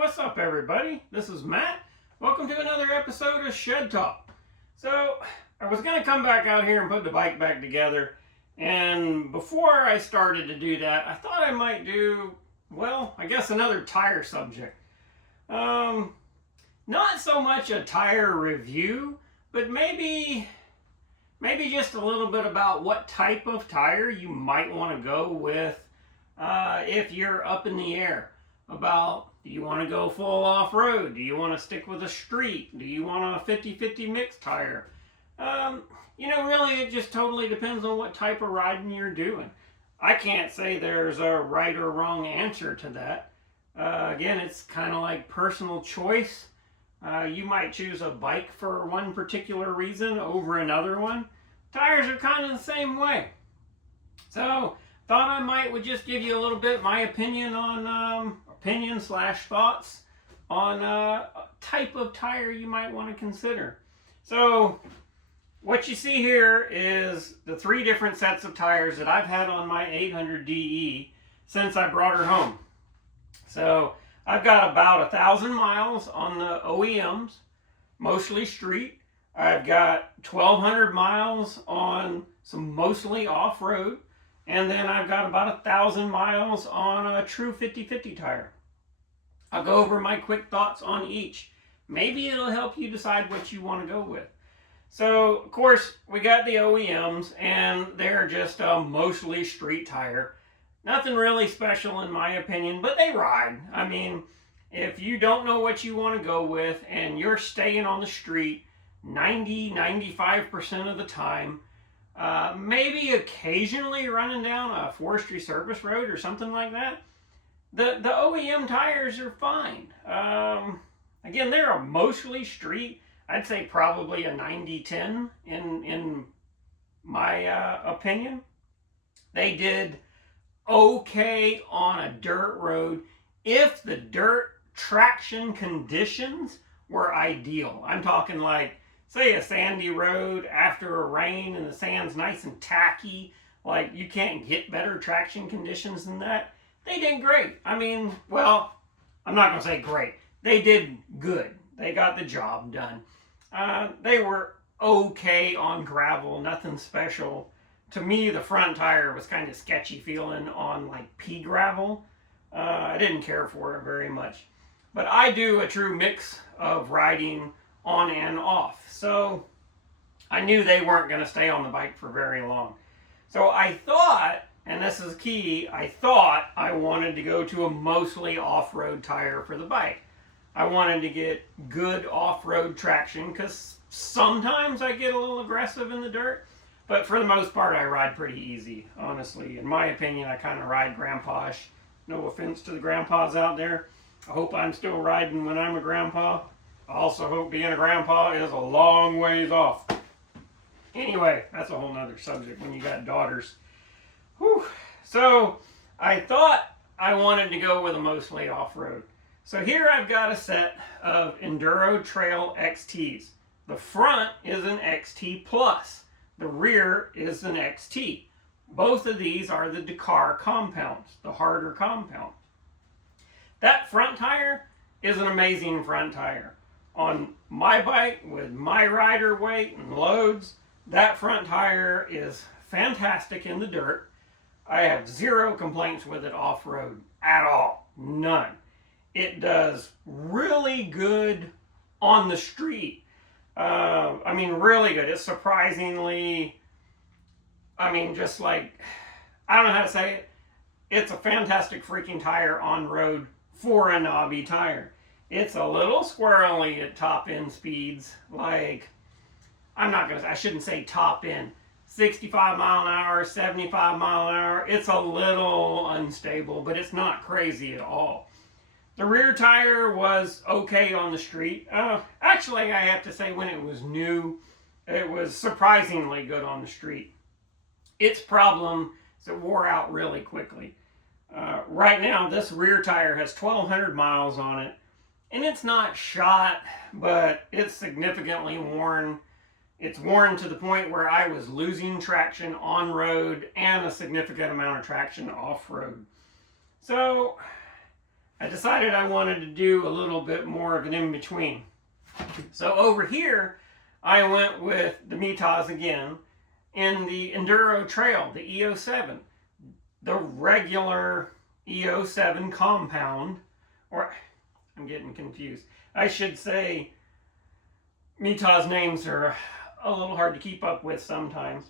what's up everybody? This is Matt. Welcome to another episode of Shed Talk. So, I was going to come back out here and put the bike back together, and before I started to do that, I thought I might do, well, I guess another tire subject. Not so much a tire review, but maybe just a little bit about what type of tire you might want to go with if you're up in the air. About, do you want to go full off-road? Do you want to stick with a street? Do you want a 50-50 mixed tire? Really it just totally depends on what type of riding you're doing. I can't say there's a right or wrong answer to that. Again, it's kind of like personal choice. You might choose a bike for one particular reason over another one. Tires are kind of the same way. So, thought I would just give you a little bit my opinion on thoughts on a type of tire you might want to consider. So what you see here is the three different sets of tires that I've had on my 800 DE since I brought her home. So I've got about 1,000 miles on the OEMs, mostly street. I've got 1,200 miles on some mostly off-road. And then I've got about 1,000 miles on a true 50-50 tire. I'll go over my quick thoughts on each. Maybe it'll help you decide what you want to go with. So, of course, we got the OEMs, and they're just a mostly street tire. Nothing really special in my opinion, but they ride. I mean, if you don't know what you want to go with, and you're staying on the street 90-95% of the time, maybe occasionally running down a forestry service road or something like that, the OEM tires are fine. Again, they're a mostly street. I'd say probably a 90-10 in my opinion. They did okay on a dirt road if the dirt traction conditions were ideal. I'm talking like, say, a sandy road after a rain and the sand's nice and tacky, like you can't get better traction conditions than that. They did great. I mean, well, I'm not going to say great. They did good. They got the job done. They were okay on gravel, nothing special. To me, the front tire was kind of sketchy feeling on like pea gravel. I didn't care for it very much. But I do a true mix of riding on and off. So I knew they weren't going to stay on the bike for very long. So I thought, and this is key, I thought I wanted to go to a mostly off-road tire for the bike. I wanted to get good off-road traction because sometimes I get a little aggressive in the dirt, but for the most part I ride pretty easy, honestly. In my opinion, I kind of ride grandpa-ish. No offense to the grandpas out there. I hope I'm still riding when I'm a grandpa. I also hope being a grandpa is a long ways off. Anyway, that's a whole nother subject when you got daughters. Whew. So, I thought I wanted to go with a mostly off-road. So here I've got a set of Enduro Trail XTs. The front is an XT Plus. The rear is an XT. Both of these are the Dakar compounds, the harder compound. That front tire is an amazing front tire. On my bike, with my rider weight and loads, that front tire is fantastic in the dirt. I have zero complaints with it off-road at all. None. It does really good on the street. Really good. It's surprisingly, just like, I don't know how to say it. It's a fantastic freaking tire on road for a knobby tire. It's a little squirrely at top end speeds, like, I shouldn't say top end, 65 mile an hour, 75 mile an hour. It's a little unstable, but it's not crazy at all. The rear tire was okay on the street. Actually, I have to say, when it was new, it was surprisingly good on the street. Its problem is it wore out really quickly. Right now, this rear tire has 1,200 miles on it, and it's not shot, but it's significantly worn. It's worn to the point where I was losing traction on road and a significant amount of traction off road. So I decided I wanted to do a little bit more of an in-between. So over here, I went with the Mitas again in the Enduro Trail, the E-07. The regular E-07 compound, or I'm getting confused. I should say Mitas names are a little hard to keep up with sometimes.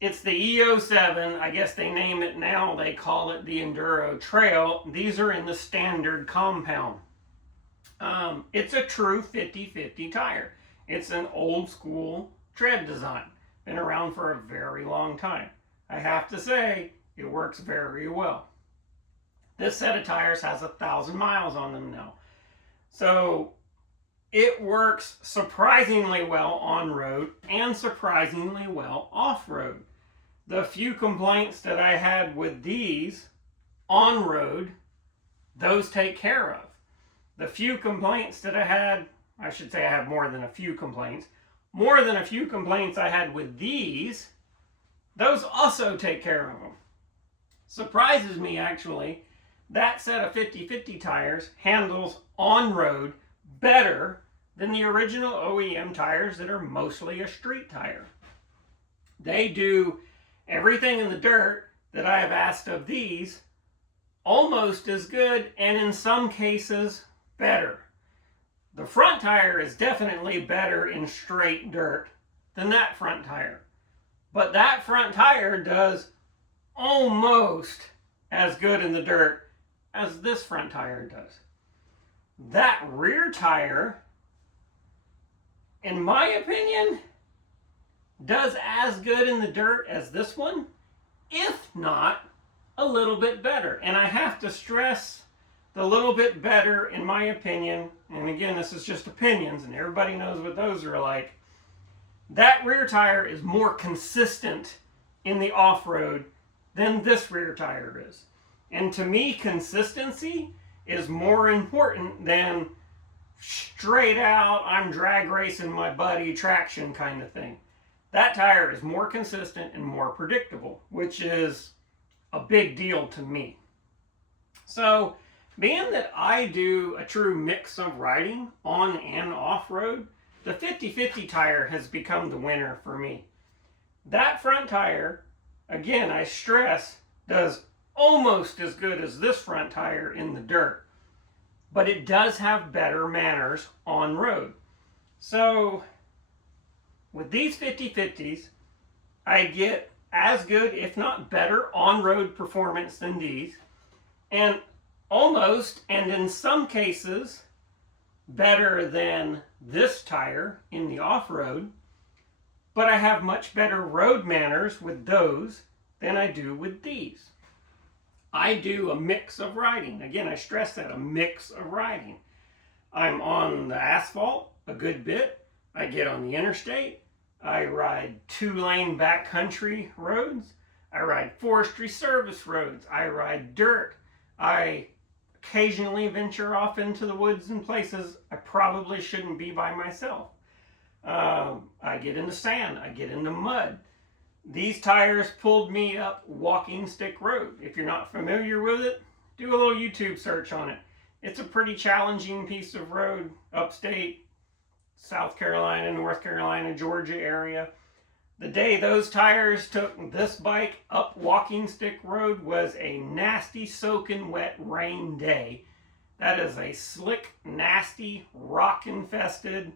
It's the E-07, I guess they name it now, they call it the Enduro Trail. These are in the standard compound. It's a true 50-50 tire. It's an old school tread design. Been around for a very long time. I have to say, it works very well. This set of tires has 1,000 miles on them now. So it works surprisingly well on-road and surprisingly well off-road. The few complaints that I had with these on-road, those take care of. The few complaints that I had, I should say I have more than a few complaints. More than a few complaints I had with these, those also take care of them. Surprises me actually, that set of 50-50 tires handles on-road better than the original OEM tires that are mostly a street tire. They do everything in the dirt that I have asked of these almost as good, and in some cases better. The front tire is definitely better in straight dirt than that front tire. But that front tire does almost as good in the dirt as this front tire does. That rear tire, in my opinion, does as good in the dirt as this one, if not a little bit better. And I have to stress the little bit better, in my opinion, and again, this is just opinions, and everybody knows what those are like. That rear tire is more consistent in the off-road than this rear tire is. And to me, consistency is more important than straight out, I'm drag racing my buddy traction kind of thing. That tire is more consistent and more predictable, which is a big deal to me. So, being that I do a true mix of riding on and off-road, the 50-50 tire has become the winner for me. That front tire, again, I stress, does almost as good as this front tire in the dirt, but it does have better manners on road. So, with these 50-50s, I get as good, if not better, on-road performance than these, and almost, and in some cases, better than this tire in the off-road, but I have much better road manners with those than I do with these. I do a mix of riding. Again, I stress that, a mix of riding. I'm on the asphalt a good bit. I get on the interstate. I ride 2-lane backcountry roads. I ride forestry service roads. I ride dirt. I occasionally venture off into the woods and places I probably shouldn't be by myself. I get into sand. I get into mud. These tires pulled me up Walking Stick Road. If you're not familiar with it, do a little YouTube search on it. It's a pretty challenging piece of road, upstate, South Carolina, North Carolina, Georgia area. The day those tires took this bike up Walking Stick Road was a nasty, soaking wet rain day. That is a slick, nasty, rock-infested,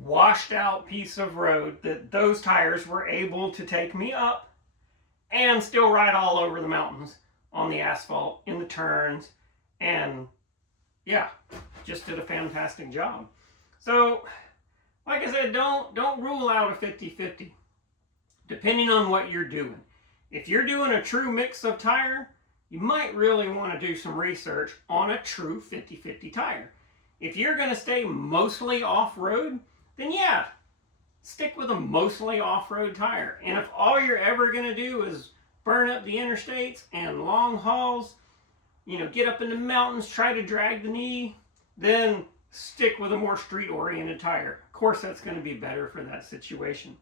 washed out piece of road that those tires were able to take me up and still ride all over the mountains on the asphalt, in the turns, and yeah, just did a fantastic job. So, like I said, don't rule out a 50-50, depending on what you're doing. If you're doing a true mix of tire, you might really want to do some research on a true 50-50 tire. If you're going to stay mostly off-road, then yeah, stick with a mostly off-road tire. And if all you're ever going to do is burn up the interstates and long hauls, get up in the mountains, try to drag the knee, then stick with a more street-oriented tire. Of course, that's going to be better for that situation.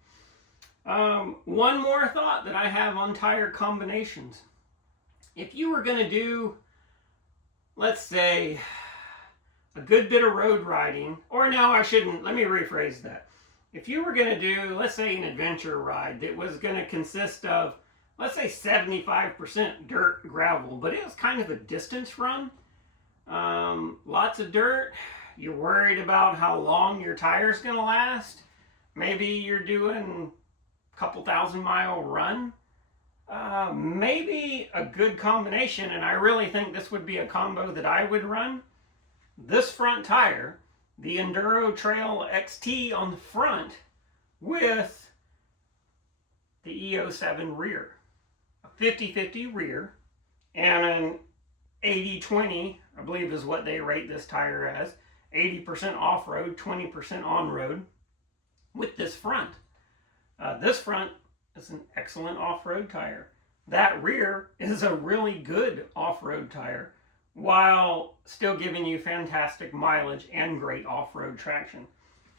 One more thought that I have on tire combinations. If you were going to do let's say, a good bit of road riding, or no, I shouldn't, let me rephrase that. If you were going to do, let's say, an adventure ride that was going to consist of, let's say, 75% dirt, gravel, but it was kind of a distance run, lots of dirt, you're worried about how long your tire's going to last, maybe you're doing a couple 1,000-mile run, maybe a good combination, and I really think this would be a combo that I would run. This front tire, the Enduro Trail XT on the front, with the E-07 rear. A 50-50 rear, and an 80-20, I believe is what they rate this tire as. 80% off-road, 20% on-road, with this front. This front is an excellent off-road tire. That rear is a really good off-road tire, while still giving you fantastic mileage and great off-road traction.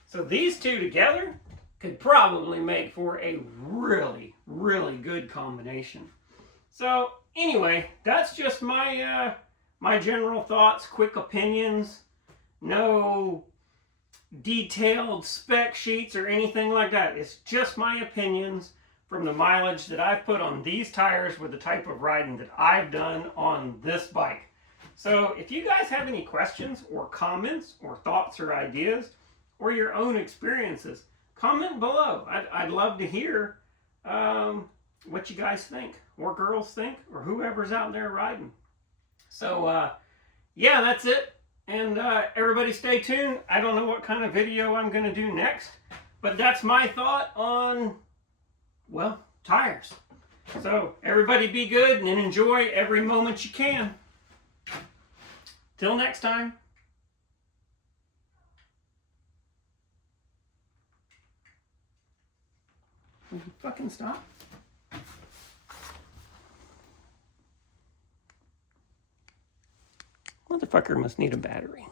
So these two together could probably make for a really, really good combination. So anyway, that's just my my general thoughts, quick opinions. No detailed spec sheets or anything like that. It's just my opinions from the mileage that I've put on these tires with the type of riding that I've done on this bike. So if you guys have any questions or comments or thoughts or ideas or your own experiences, comment below. I'd love to hear what you guys think, or girls think, or whoever's out there riding. So yeah, that's it. And everybody stay tuned. I don't know what kind of video I'm going to do next, but that's my thought on, well, tires. So everybody be good and enjoy every moment you can. Till next time. Will you fucking stop? Motherfucker must need a battery.